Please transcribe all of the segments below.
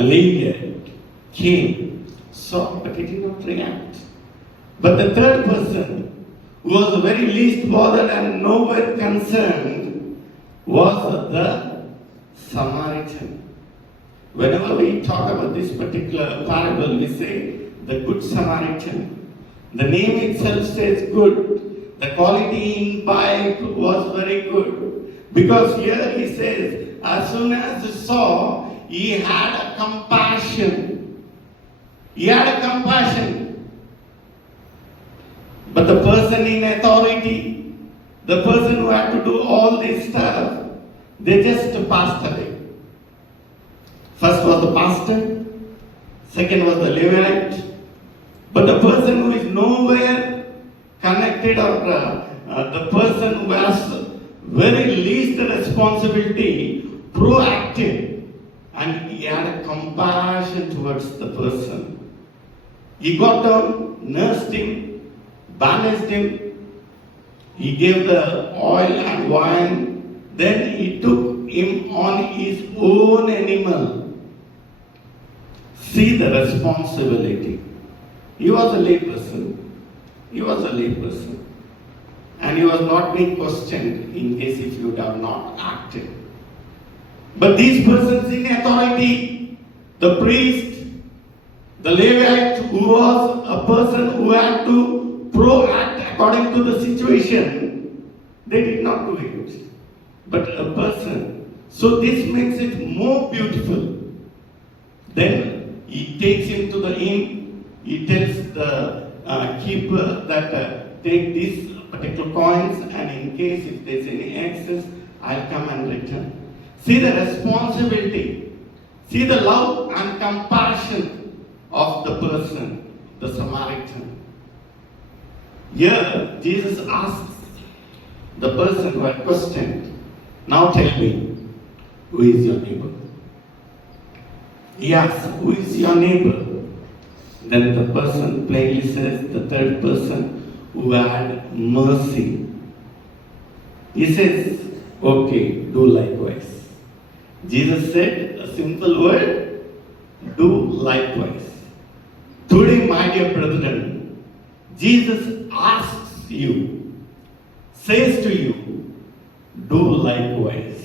a Levite came, saw, but he did not react. But the third person, who was the very least bothered and nowhere concerned, was the Samaritan. Whenever we talk about this particular parable, we say the Good Samaritan. The name itself says good. The quality imbibed was very good. Because here he says, as soon as he saw, he had a compassion. He had a compassion. But the person in authority, the person who had to do all this stuff, they just passed away. First was the pastor, second was the Levite. But the person who is nowhere connected, or the person who has very least responsibility, proactive, and he had a compassion towards the person. He got down, nursed him, bandaged him, he gave the oil and wine, then he took him on his own animal. See the responsibility. He was a layperson. He was a layperson. And he was not being questioned in case if you would have not acted. But these persons in authority, the priest, the Levite, who was a person who had to proact according to the situation, they did not do it. But a person. So this makes it more beautiful. Then he takes him to the inn. He tells the keeper that take these particular coins, and in case if there's any excess, I'll come and return. See the responsibility. See the love and compassion of the person, the Samaritan. Here, Jesus asks the person who had questioned, now tell me, who is your neighbor? He asks, who is your neighbor? Then the person plainly says, the third person who had mercy. He says, okay, do likewise. Jesus said a simple word, do likewise. Today, my dear brethren, Jesus asks you, says to you, do likewise.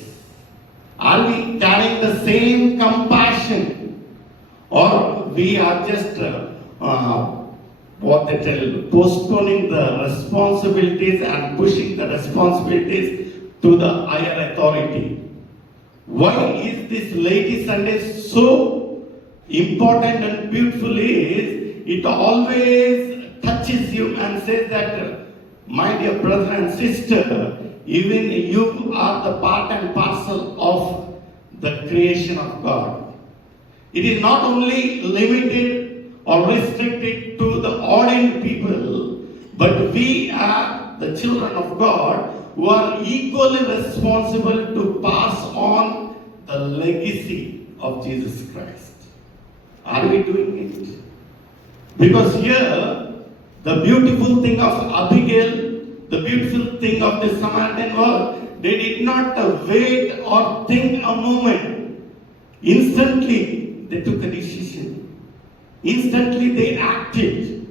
Are we carrying the same compassion, or we are just what they tell, postponing the responsibilities and pushing the responsibilities to the higher authority? Why is this Lady Sunday so important and beautiful is, it always touches you and says that, my dear brother and sister, even you are the part and parcel of the creation of God. It is not only limited or restricted to the ordained people, but we are the children of God who are equally responsible to pass on the legacy of Jesus Christ. Are we doing it? Because here, the beautiful thing of Abigail, the beautiful thing of the Samaritan was, they did not wait or think a moment. Instantly, they took a decision. Instantly, they acted.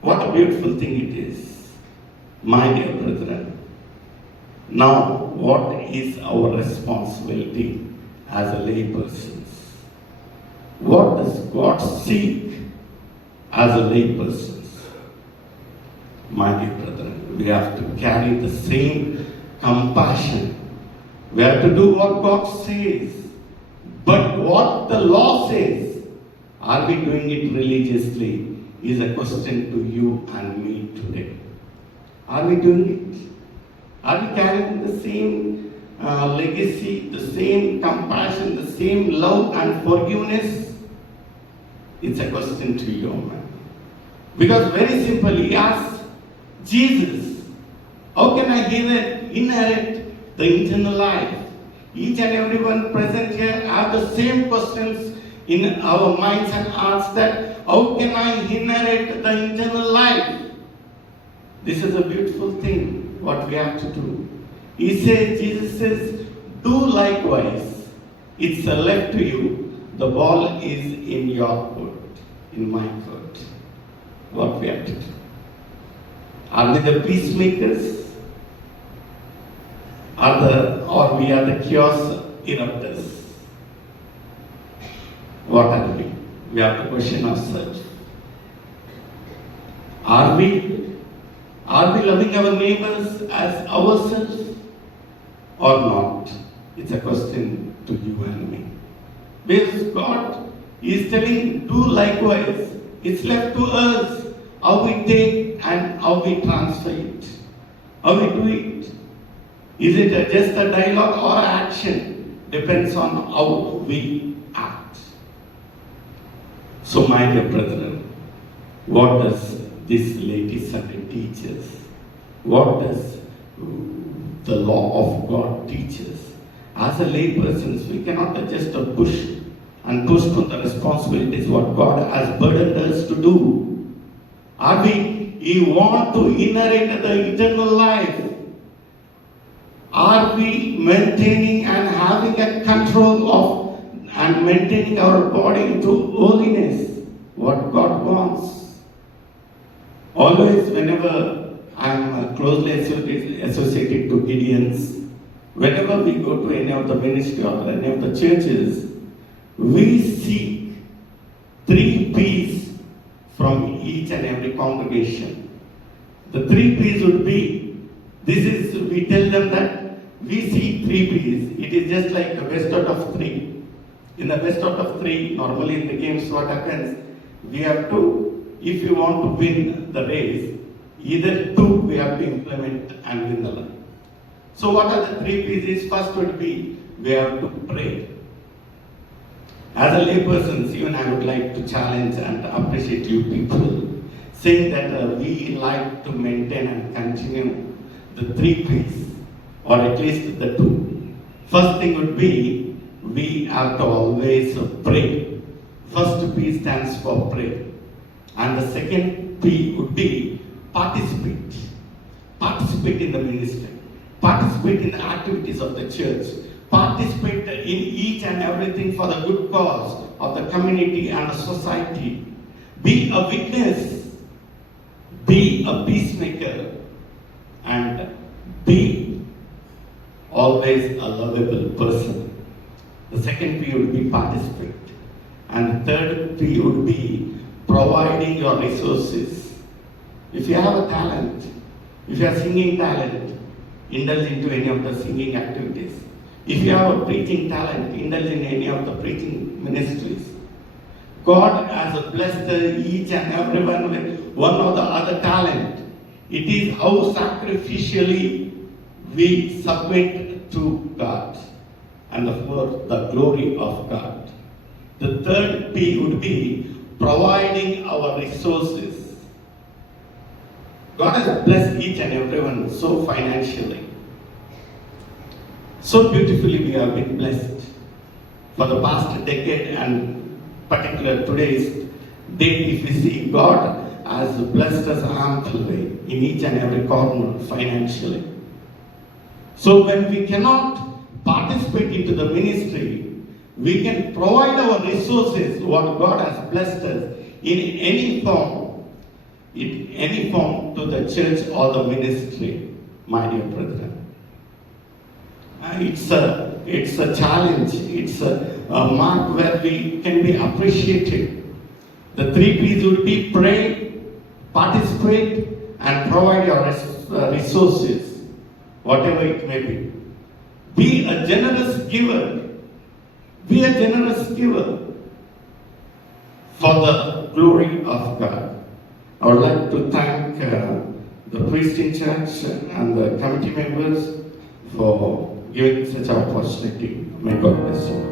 What a beautiful thing it is, my dear brethren. Now, what is our responsibility as a laypersons? What does God seek as a laypersons? My dear brethren, we have to carry the same compassion. We have to do what God says. But what the law says, are we doing it religiously, is a question to you and me today. Are we doing it? Are we carrying the same legacy, the same compassion, the same love and forgiveness? It's a question to you, man. Because very simply, he asks Jesus, how can I inherit the eternal life? Each and everyone present here have the same questions in our minds and hearts, that how can I inherit the eternal life? This is a beautiful thing, what we have to do. Jesus says, do likewise. It's left to you. the ball is in your court, in my court. What we have to do? Are we the peacemakers? Or we are the chaos eruptors? What are we? We have the question of search. Are we loving our neighbors as ourselves or not? It's a question to you and me. Because God is telling, do likewise. It's left to us how we take and how we transfer it. How we do it. Is it just a dialogue or action? Depends on how we act. So, my dear brethren, what does this latest Sunday teach us? What does the law of God teach us? As a laypersons, we cannot just push to the responsibilities what God has burdened us to do. Are we want to inherit the eternal life? Are we maintaining and having a control of and maintaining our body into holiness? What God wants. Always, whenever I am closely associated to Gideons, whenever we go to any of the ministry or any of the churches, we seek 3 P's from each and every congregation. The 3 P's would be, we tell them that we seek 3 P's. It is just like a best out of 3. In the best out of 3, normally in the games what happens, we have to, if you want to win the race, either 2 we have to implement and win the line. So what are the 3 P's? First would be, we have to pray. As a layperson, even I would like to challenge and appreciate you people, saying that we like to maintain and continue the 3 P's, or at least the 2. First thing would be, we have to always pray. First P stands for pray. And the second P would be participate. Participate in the ministry. Participate in the activities of the church. Participate in each and everything for the good cause of the community and the society. Be a witness. Be a peacemaker. And be always a lovable person. The second P would be participate. And the third P would be providing your resources. If you have a talent, if you have singing talent, indulge into any of the singing activities. If you have a preaching talent, indulge in any of the preaching ministries. God has blessed each and everyone with one or the other talent. It is how sacrificially we submit to God and for the glory of God. The third P would be providing our resources. God has blessed each and everyone so financially. So beautifully we have been blessed. For the past decade and particular today's date, if we see, God has blessed us amply in each and every corner financially. So when we cannot participate into the ministry, we can provide our resources, what God has blessed us, in any form to the church or the ministry, my dear brethren. It's a challenge, it's a mark where we can be appreciated. The 3 P's would be pray, participate, and provide your resources, whatever it may be. Be a generous giver. Be a generous giver for the glory of God. I would like to thank the priest in church and the committee members for giving such an opportunity. May God bless you.